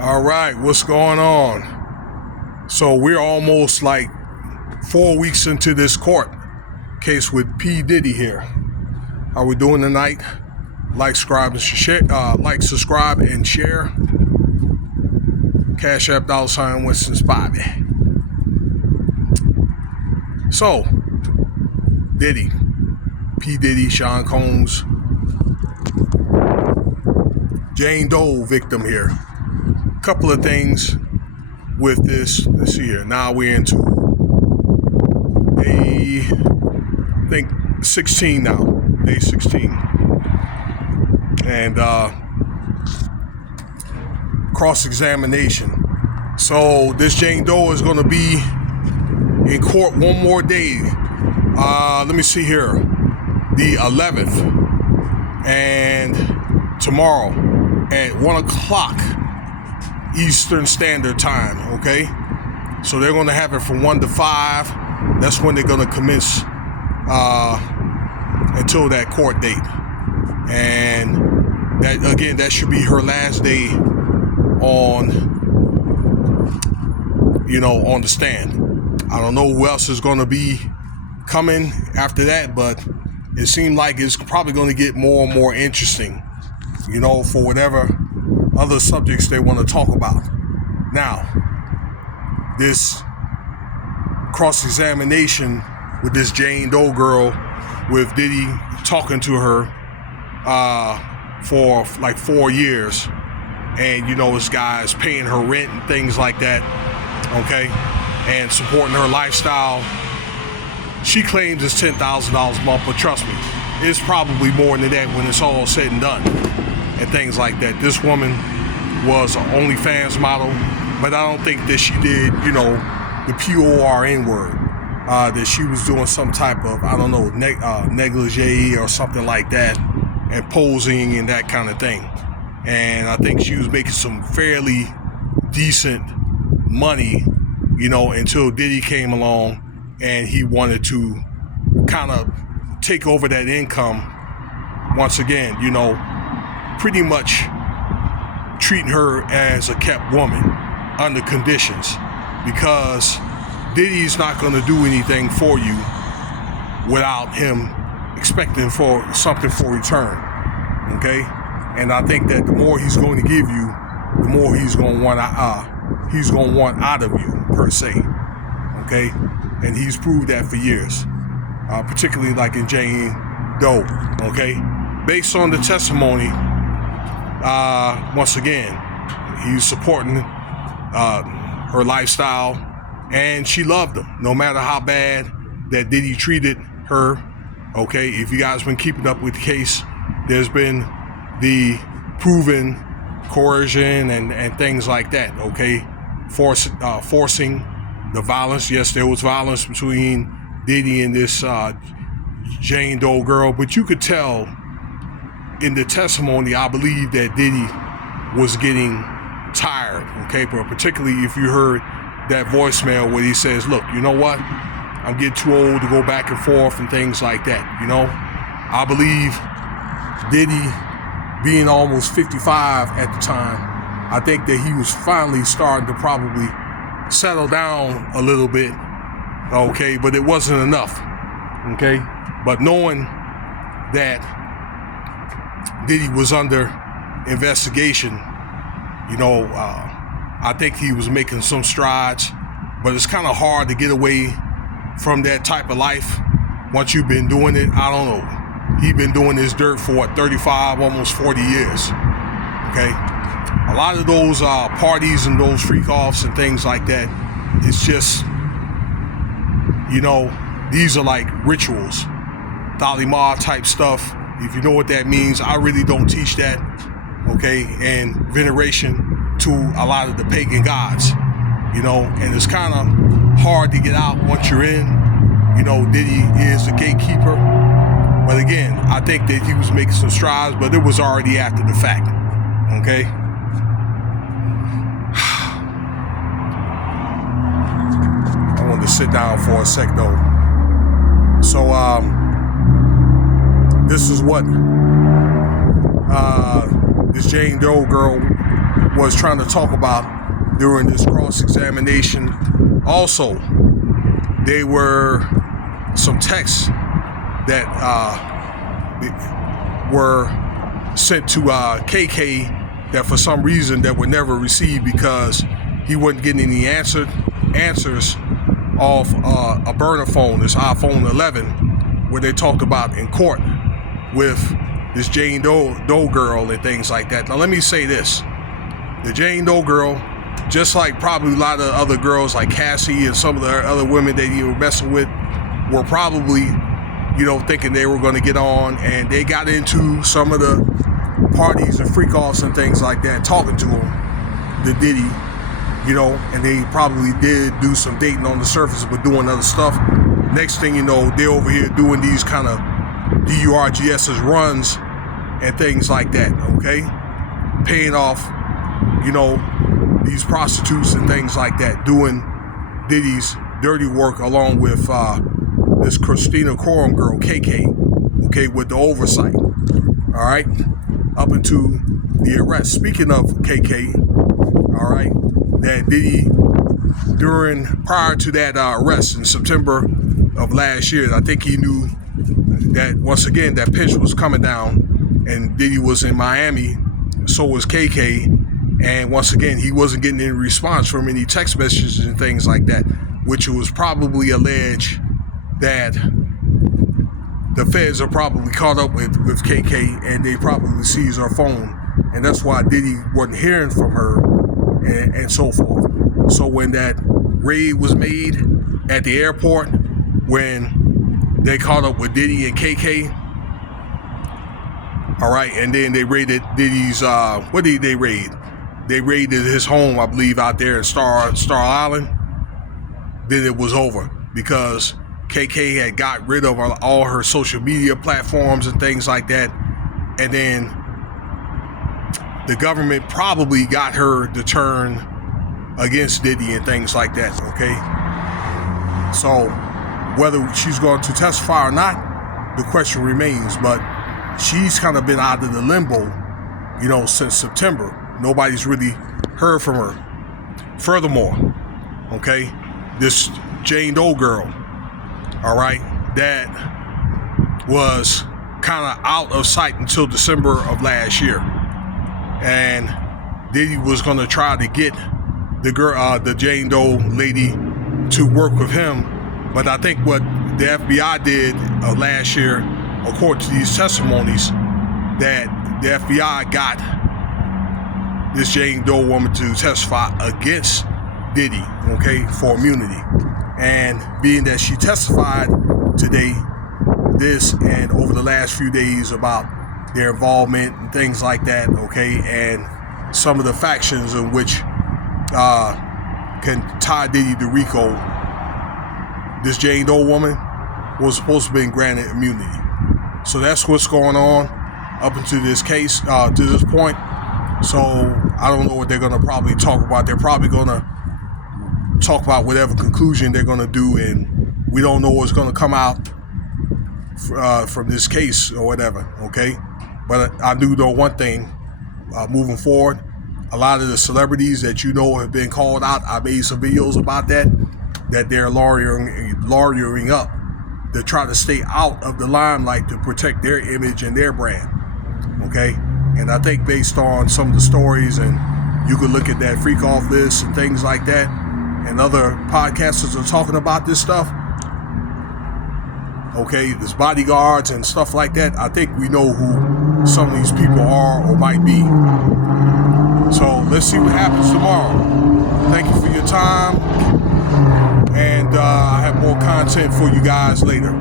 All right, what's going on? So we're almost like 4 weeks into this court case with P. Diddy here. How we doing tonight? Like, subscribe, and share. Subscribe, and share. Cash App $ Winston's Bobby. So, Diddy, P. Diddy, Sean Combs, Jane Doe victim here. Couple of things with this year. Now we're into day, I think 16 now, day 16. And cross-examination. So this Jane Doe is going to be in court one more day. Let me see here. The 11th. And tomorrow at 1 o'clock Eastern Standard Time, okay? So they're going to have it from 1 to 5. That's when they're going to commence until that court date. And that, again, that should be her last day on the stand. I don't know who else is going to be coming after that, but it seemed like it's probably going to get more and more interesting, for whatever other subjects they want to talk about. Now, this cross-examination with this Jane Doe girl, with Diddy talking to her for like 4 years, and this guy is paying her rent and things like that, okay, and supporting her lifestyle. She claims it's $10,000 a month, but trust me, it's probably more than that when it's all said and done, and things like that. This woman was an OnlyFans model, but I don't think that she did, the PORN word, that she was doing some type of, I don't know, negligee or something like that, and posing and that kind of thing. And I think she was making some fairly decent money, until Diddy came along and he wanted to kind of take over that income once again, pretty much treating her as a kept woman under conditions, because Diddy's not going to do anything for you without him expecting for something for return, okay? And I think that the more he's going to give you, the more he's going to want out of you, per se, okay? And he's proved that for years, particularly like in Jane Doe, okay? Based on the testimony, once again, he's supporting her lifestyle, and she loved him, no matter how bad that Diddy treated her, okay? If you guys been keeping up with the case, there's been the proven coercion and things like that, okay? Forcing the violence. Yes, there was violence between Diddy and this Jane Doe girl, but you could tell in the testimony, I believe that Diddy was getting tired, okay? But particularly if you heard that voicemail where he says, look, you know what? I'm getting too old to go back and forth and things like that, I believe Diddy, being almost 55 at the time, I think that he was finally starting to probably settle down a little bit, okay? But it wasn't enough, okay? But knowing that Diddy was under investigation, I think he was making some strides, but it's kind of hard to get away from that type of life once you've been doing it. I don't know. He's been doing this dirt for 35, almost 40 years, okay? A lot of those parties and those freak-offs and things like that, it's just, these are like rituals, Thalima type stuff. If you know what that means, I really don't teach that, okay? And veneration to a lot of the pagan gods, and it's kind of hard to get out once you're in. Diddy is the gatekeeper. But again, I think that he was making some strides, but it was already after the fact, okay? I wanted to sit down for a sec, though. So, this is what this Jane Doe girl was trying to talk about during this cross-examination. Also, there were some texts that were sent to KK that for some reason that were never received because he wasn't getting any answers off a burner phone, this iPhone 11, where they talked about in court with this Jane Doe girl and things like that. Now let me say this. The Jane Doe girl, just like probably a lot of other girls like Cassie and some of the other women that you were messing with, were probably, thinking they were going to get on, and they got into some of the parties and freak-offs and things like that, talking to him, the Diddy, and they probably did do some dating on the surface, but doing other stuff. Next thing you know, they're over here doing these kind of DURGS's runs and things like that, okay? Paying off, these prostitutes and things like that, doing Diddy's dirty work along with this Christina Corum girl, KK, okay, with the oversight, all right, up into the arrest. Speaking of KK, all right, that Diddy, prior to that arrest in September of last year, I think he knew that, once again, that pitch was coming down, and Diddy was in Miami, so was KK, and once again, he wasn't getting any response from any text messages and things like that, which was probably alleged that the feds are probably caught up with KK, and they probably seized her phone, and that's why Diddy wasn't hearing from her, and so forth. So when that raid was made at the airport, when they caught up with Diddy and KK, all right, and then they raided Diddy's, what did they raid? They raided his home, I believe, out there in Star Island. Then it was over because KK had got rid of all her social media platforms and things like that. And then the government probably got her to turn against Diddy and things like that, okay? So whether she's going to testify or not, the question remains. But she's kind of been out of the limbo, since September. Nobody's really heard from her. Furthermore, okay, this Jane Doe girl, all right, that was kind of out of sight until December of last year. And Diddy was going to try to get the girl, the Jane Doe lady, to work with him. But I think what the FBI did last year, according to these testimonies, that the FBI got this Jane Doe woman to testify against Diddy, okay, for immunity. And being that she testified today, this and over the last few days, about their involvement and things like that, okay, and some of the factions in which can tie Diddy to RICO, this Jane Doe woman was supposed to be granted immunity. So that's what's going on up into this case, to this point. So I don't know what they're going to probably talk about. They're probably going to talk about whatever conclusion they're going to do, and we don't know what's going to come out from this case or whatever, okay? But I do know one thing, moving forward, a lot of the celebrities that have been called out, I made some videos about that they're lawyering up to try to stay out of the limelight to protect their image and their brand, okay? And I think based on some of the stories, and you could look at that Freak Off list and things like that, and other podcasters are talking about this stuff, okay, there's bodyguards and stuff like that. I think we know who some of these people are or might be. So let's see what happens tomorrow. Thank you for your time, and I have more content for you guys later.